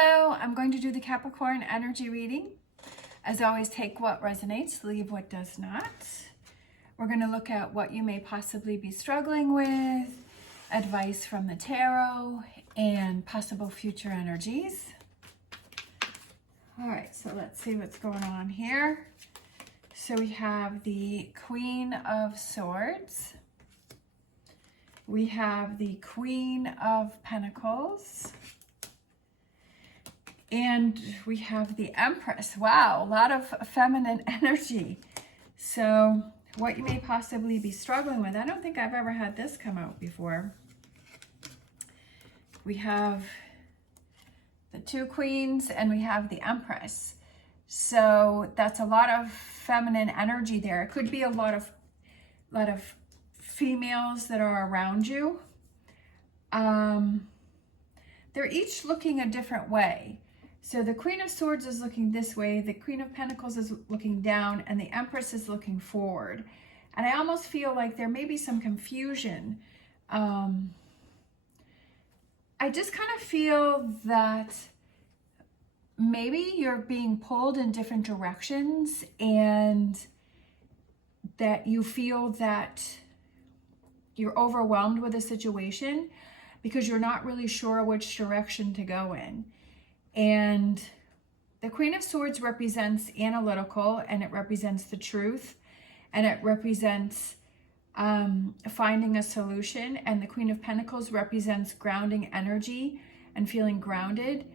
Hello, I'm going to do the Capricorn energy reading. As always, take what resonates, leave what does not. We're going to look at what you may possibly be struggling with, advice from the tarot, and possible future energies. All right, so let's see what's going on here. So we have the Queen of Swords. We have the Queen of Pentacles. And we have the Empress. Wow, a lot of feminine energy. So what you may possibly be struggling with. I don't think I've ever had this come out before. We have the two queens and we have the Empress. So that's a lot of feminine energy there. It could be a lot of females that are around you. They're each looking a different way. So the Queen of Swords is looking this way, the Queen of Pentacles is looking down, and the Empress is looking forward. And I almost feel like there may be some confusion. I just kind of feel that maybe you're being pulled in different directions and that you feel that you're overwhelmed with a situation because you're not really sure which direction to go in. And the Queen of Swords represents analytical, and it represents the truth, and it represents finding a solution. And the Queen of Pentacles represents grounding energy and feeling grounded.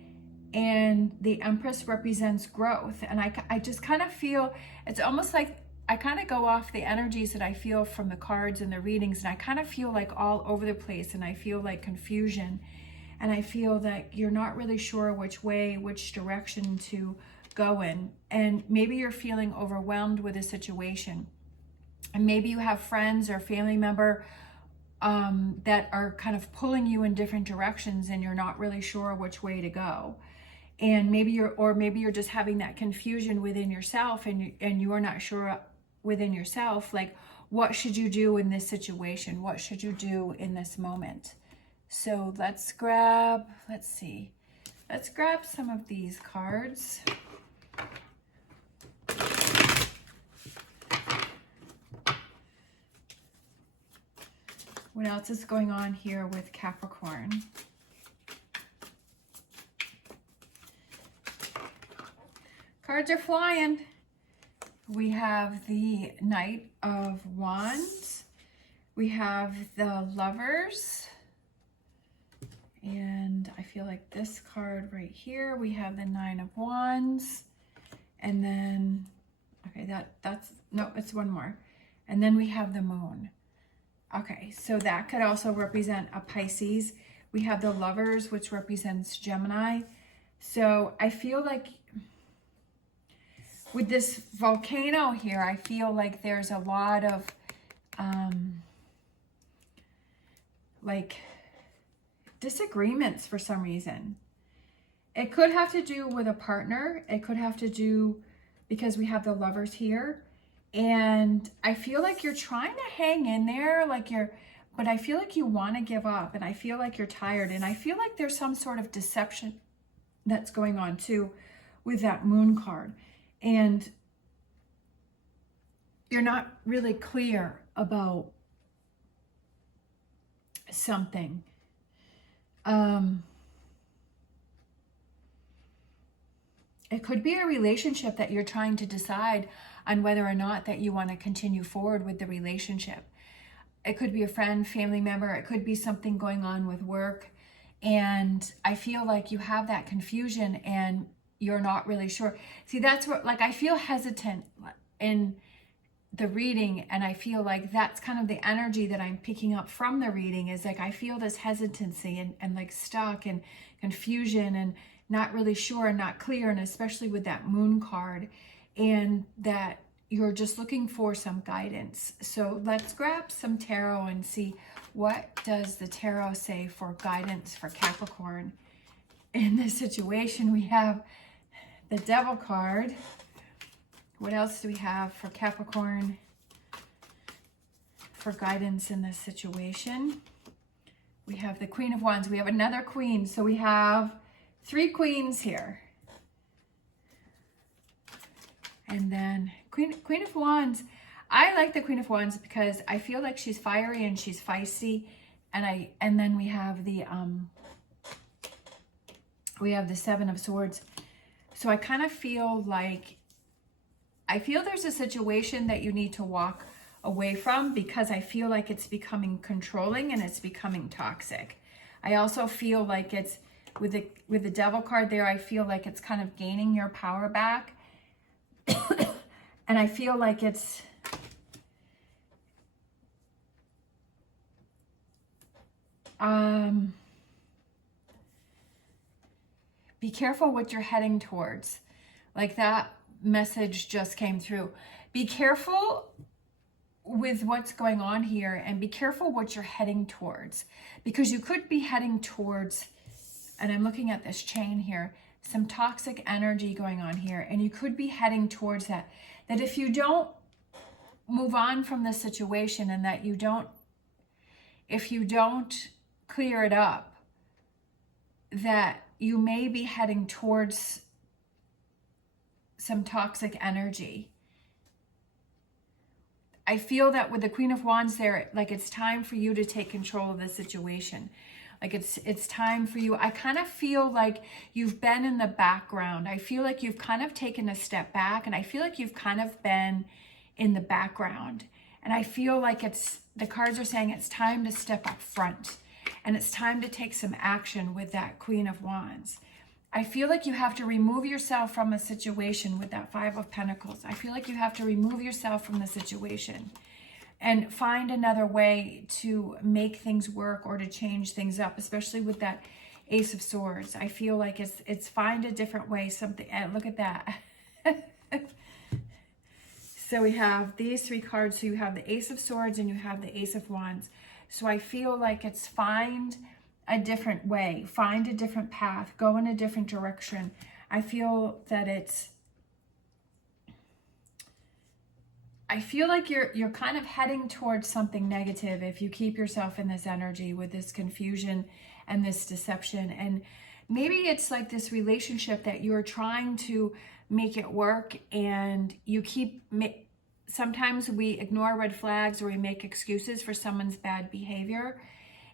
And the Empress represents growth. And I just kind of feel, it's almost like I kind of go off the energies that I feel from the cards and the readings, and I kind of feel like all over the place, and I feel like confusion. And I feel that you're not really sure which way, which direction to go in. And maybe you're feeling overwhelmed with a situation. And maybe you have friends or family member that are kind of pulling you in different directions and you're not really sure which way to go. And maybe you're just having that confusion within yourself, and you are not sure within yourself, like, what should you do in this situation? What should you do in this moment? So let's grab some of these cards. What else is going on here with Capricorn? Cards are flying. We have the Knight of Wands. We have the Lovers. And I feel like this card right here, we have the Nine of Wands. And then, okay, no, it's one more. And then we have the Moon. Okay, so that could also represent a Pisces. We have the Lovers, which represents Gemini. So I feel like with this volcano here, I feel like there's a lot of, like, disagreements for some reason. It could have to do with a partner. It could have to do because we have the Lovers here. And I feel like you're trying to hang in there, but I feel like you want to give up, and I feel like you're tired, and I feel like there's some sort of deception that's going on too with that Moon card. And you're not really clear about something. It could be a relationship that you're trying to decide on whether or not that you want to continue forward with the relationship. It could be a friend, family member. It could be something going on with work. And I feel like you have that confusion and you're not really sure. See, that's what, like, I feel hesitant in the reading, and I feel like that's kind of the energy that I'm picking up from the reading, is like I feel this hesitancy and like stuck and confusion and not really sure and not clear, and especially with that Moon card, and that you're just looking for some guidance. So let's grab some tarot and see what does the tarot say for guidance for Capricorn in this situation. We have the Devil card. What else do we have for Capricorn for guidance in this situation? We have the Queen of Wands. We have another Queen. So we have 3 queens here. And then Queen of Wands. I like the Queen of Wands because I feel like she's fiery and she's feisty. And then we have the Seven of Swords. So I kind of feel like, there's a situation that you need to walk away from, because I feel like it's becoming controlling and it's becoming toxic. I also feel like it's, with the Devil card there, I feel like it's kind of gaining your power back. And I feel like it's, be careful what you're heading towards. Like that message just came through. Be careful with what's going on here, and be careful what you're heading towards, because you could be heading towards, and I'm looking at this chain here, some toxic energy going on here, and you could be heading towards that if you don't move on from the situation, and that if you don't clear it up, that you may be heading towards some toxic energy. I feel that with the Queen of Wands there, like it's time for you to take control of the situation. Like it's time for you. I kind of feel like you've been in the background. I feel like you've kind of taken a step back, and I feel like you've kind of been in the background. And I feel like the cards are saying it's time to step up front, and it's time to take some action with that Queen of Wands. I feel like you have to remove yourself from a situation with that Five of Pentacles. I feel like you have to remove yourself from the situation and find another way to make things work or to change things up, especially with that Ace of Swords. I feel like it's find a different way, something, and look at that. So we have these 3 cards. So you have the Ace of Swords and you have the Ace of Wands. So I feel like it's find a different way, find a different path, go in a different direction. I feel that I feel like you're kind of heading towards something negative if you keep yourself in this energy with this confusion and this deception. And maybe it's like this relationship that you're trying to make it work, and you keep, sometimes we ignore red flags, or we make excuses for someone's bad behavior,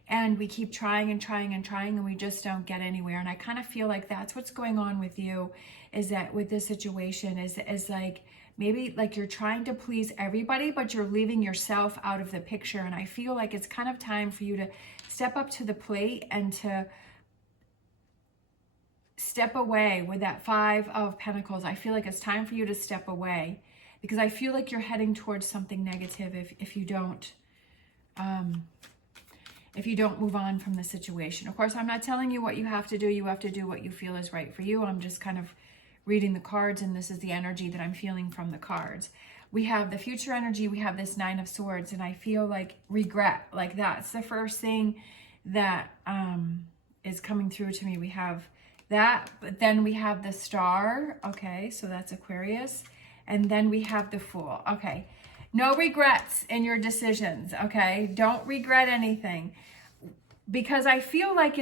and we keep trying and trying and trying, and we just don't get anywhere. And I kind of feel like that's what's going on with you, is that with this situation is like, maybe like you're trying to please everybody, but you're leaving yourself out of the picture. And I feel like it's kind of time for you to step up to the plate and to step away with that Five of Pentacles. I feel like it's time for you to step away, because I feel like you're heading towards something negative if you don't move on from the situation. Of course, I'm not telling you what you have to do. You have to do what you feel is right for you. I'm just kind of reading the cards, and this is the energy that I'm feeling from the cards. We have the future energy. We have this Nine of Swords, and I feel like regret. Like that's the first thing that is coming through to me. We have that, but then we have the Star. Okay, so that's Aquarius. And then we have the Fool. Okay, no regrets in your decisions. Okay, don't regret anything, because I feel like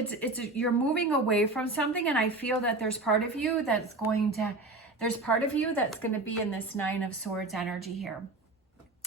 you're moving away from something, and I feel that there's part of you that's going to be in this Nine of Swords energy here.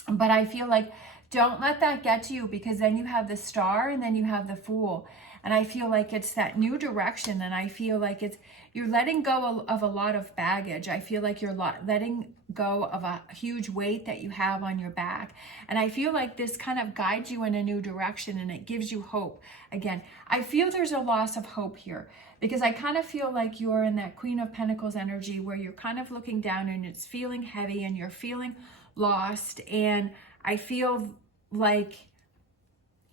But I feel like don't let that get to you, because then you have the Star and then you have the Fool. And I feel like it's that new direction, and I feel like you're letting go of a lot of baggage. I feel like you're letting go of a huge weight that you have on your back. And I feel like this kind of guides you in a new direction, and it gives you hope. Again, I feel there's a loss of hope here, because I kind of feel like you're in that Queen of Pentacles energy where you're kind of looking down and it's feeling heavy and you're feeling lost. And I feel like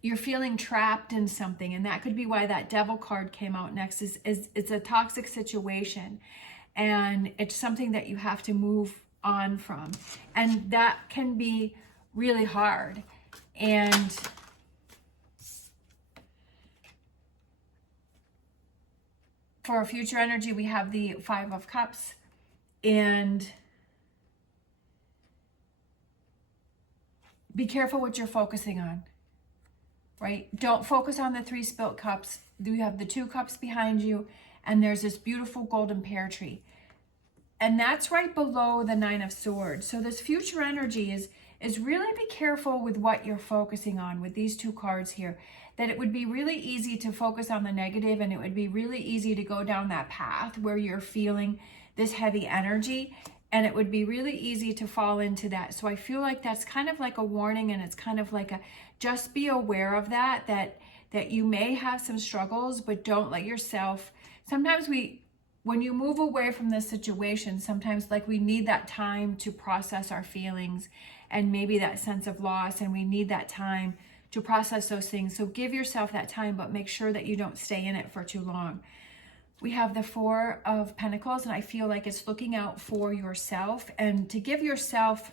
you're feeling trapped in something, and that could be why that Devil card came out next. Is it's a toxic situation, and it's something that you have to move on from, and that can be really hard. And for future energy, we have the Five of Cups, and be careful what you're focusing on. Right? Don't focus on the 3 spilt cups. You have the 2 cups behind you, and there's this beautiful golden pear tree. And that's right below the Nine of Swords. So this future energy is really be careful with what you're focusing on with these two cards here. That it would be really easy to focus on the negative, and it would be really easy to go down that path where you're feeling this heavy energy, and it would be really easy to fall into that. So I feel like that's kind of like a warning, and it's kind of like a, just be aware of that you may have some struggles, but don't let yourself, sometimes when you move away from this situation, sometimes like we need that time to process our feelings and maybe that sense of loss, and we need that time to process those things. So give yourself that time, but make sure that you don't stay in it for too long. We have the Four of Pentacles, and I feel like it's looking out for yourself and to give yourself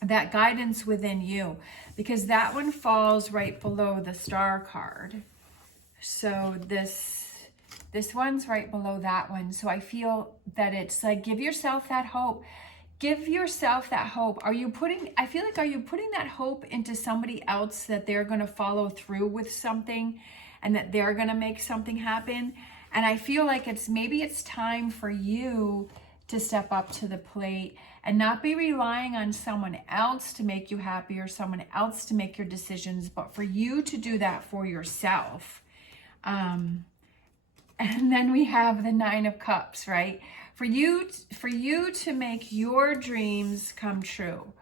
that guidance within you, because that one falls right below the Star card. So this one's right below that one. So I feel that it's like, give yourself that hope. Give yourself that hope. Are you putting that hope into somebody else, that they're going to follow through with something and that they're going to make something happen? And I feel like maybe it's time for you to step up to the plate and not be relying on someone else to make you happy or someone else to make your decisions, but for you to do that for yourself. And then we have the Nine of Cups, right? For you to make your dreams come true.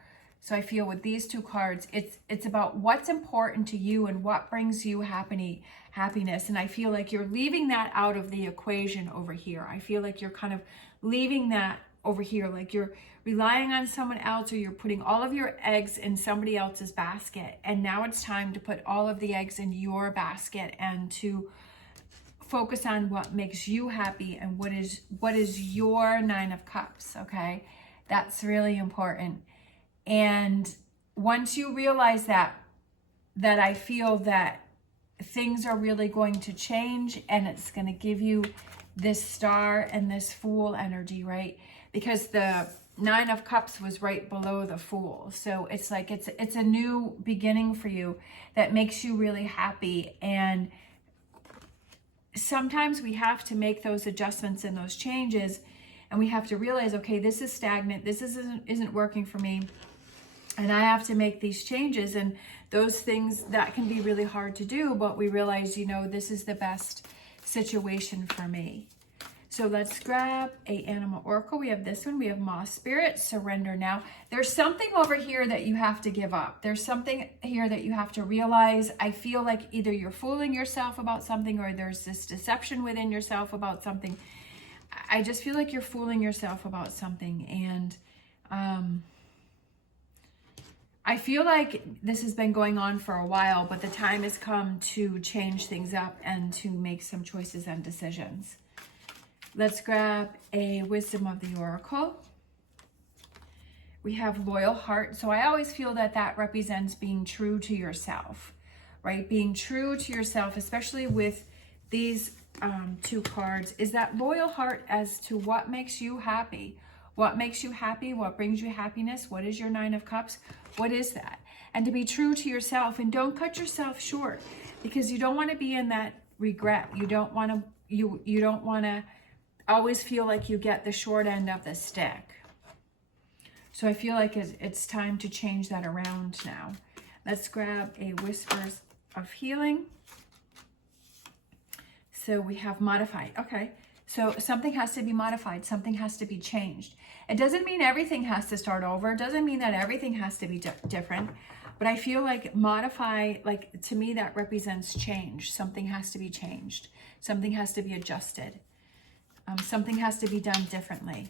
So I feel with these two cards, it's about what's important to you and what brings you happiness. And I feel like you're leaving that out of the equation over here. I feel like you're kind of leaving that over here, like you're relying on someone else, or you're putting all of your eggs in somebody else's basket. And now it's time to put all of the eggs in your basket and to focus on what makes you happy and what is your Nine of Cups, okay? That's really important. And once you realize that I feel that things are really going to change, and it's going to give you this Star and this Fool energy, right? Because the Nine of Cups was right below the Fool. So it's like it's a new beginning for you that makes you really happy. And sometimes we have to make those adjustments and those changes, and we have to realize, okay, this is stagnant, this isn't working for me, and I have to make these changes. And those things, that can be really hard to do, but we realize, this is the best situation for me. So let's grab a animal oracle. We have this one. We have Moss Spirit, Surrender Now. There's something over here that you have to give up. There's something here that you have to realize. I feel like either you're fooling yourself about something, or there's this deception within yourself about something. I just feel like you're fooling yourself about something. And I feel like this has been going on for a while, but the time has come to change things up and to make some choices and decisions. Let's grab a Wisdom of the Oracle. We have Loyal Heart. So I always feel that represents being true to yourself, right? Being true to yourself, especially with these two cards, is that loyal heart as to what makes you happy. What makes you happy? What brings you happiness? What is your Nine of Cups? What is that? And to be true to yourself, and don't cut yourself short, because you don't want to be in that regret. You don't want to, you don't want to always feel like you get the short end of the stick. So I feel like it's time to change that around now. Let's grab a Whispers of Healing. So we have modified. Okay. So something has to be modified. Something has to be changed. It doesn't mean everything has to start over. It doesn't mean that everything has to be different. But I feel like modify, like to me, that represents change. Something has to be changed. Something has to be adjusted. Something has to be done differently.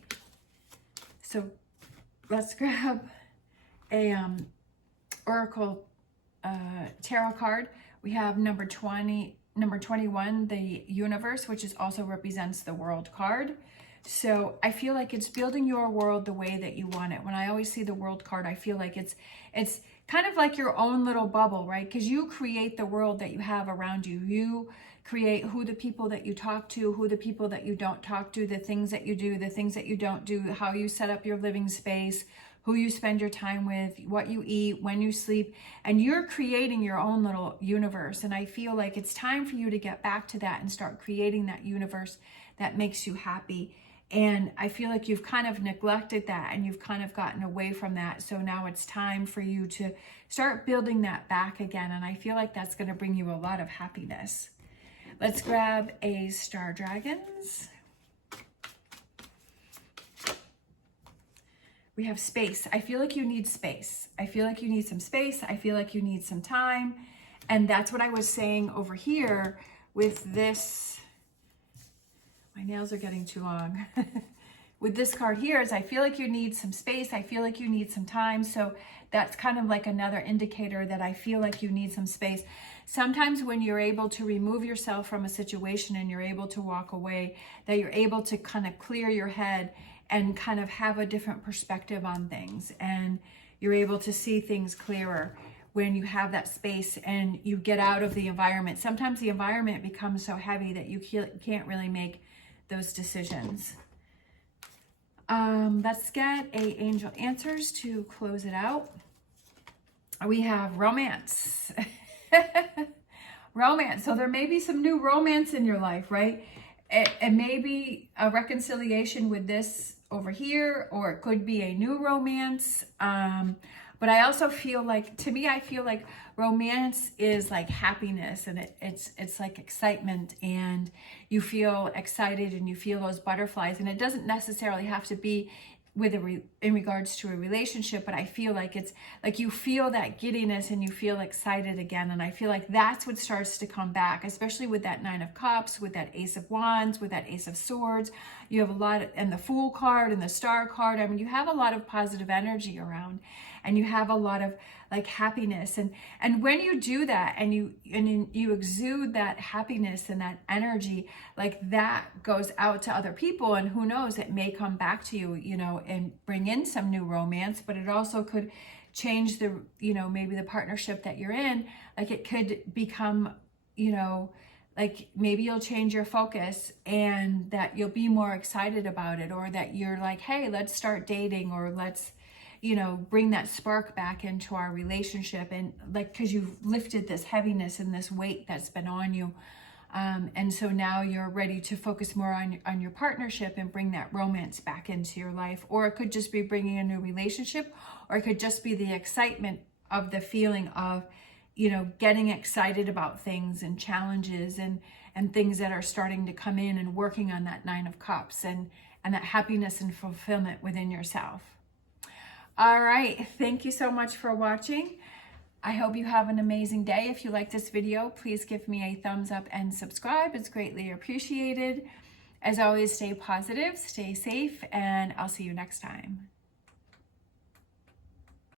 So let's grab a Oracle tarot card. We have number 21, the Universe, which is also represents the World card. So I feel like it's building your world the way that you want it. When I always see the World card, I feel like it's kind of like your own little bubble, right? Because you create the world that you have around you. You create who the people that you talk to, who the people that you don't talk to, the things that you do, the things that you don't do, how you set up your living space, who you spend your time with, what you eat, when you sleep, and you're creating your own little universe. And I feel like it's time for you to get back to that and start creating that universe that makes you happy. And I feel like you've kind of neglected that and you've kind of gotten away from that. So now it's time for you to start building that back again. And I feel like that's going to bring you a lot of happiness. Let's grab a Star Dragons. We have space. I feel like you need space. I feel like you need some space. I feel like you need some time. And that's what I was saying over here with this. My nails are getting too long. With this card here is I feel like you need some space. I feel like you need some time. So that's kind of like another indicator that I feel like you need some space. Sometimes when you're able to remove yourself from a situation and you're able to walk away, that you're able to kind of clear your head and kind of have a different perspective on things. And you're able to see things clearer when you have that space and you get out of the environment. Sometimes the environment becomes so heavy that you can't really make those decisions. Let's get a angel answers to close it out. We have romance. Romance. So there may be some new romance in your life, right? It may be a reconciliation with this over here, or it could be a new romance. But I also feel like, to me, I feel like romance is like happiness, and it's like excitement, and you feel excited and you feel those butterflies. And it doesn't necessarily have to be with in regards to a relationship, but I feel like it's like you feel that giddiness and you feel excited again. And I feel like that's what starts to come back, especially with that Nine of Cups, with that Ace of Wands, with that Ace of Swords. You have a lot of, and the Fool card and the Star card. I mean, you have a lot of positive energy around, and you have a lot of like happiness. And when you do that and you exude that happiness and that energy, like that goes out to other people, and who knows, it may come back to you, you know, and bring in some new romance. But it also could change the, you know, maybe the partnership that you're in. Like it could become, you know, like maybe you'll change your focus and that you'll be more excited about it, or that you're like, hey, let's start dating, or let's, you know, bring that spark back into our relationship. And like, because you've lifted this heaviness and this weight that's been on you. And so now you're ready to focus more on your partnership and bring that romance back into your life. Or it could just be bringing a new relationship, or it could just be the excitement of the feeling of, you know, getting excited about things and challenges and things that are starting to come in, and working on that Nine of Cups and that happiness and fulfillment within yourself. All right, thank you so much for watching. I hope you have an amazing day. If you like this video, please give me a thumbs up and subscribe. It's greatly appreciated. As always, stay positive, stay safe, and I'll see you next time.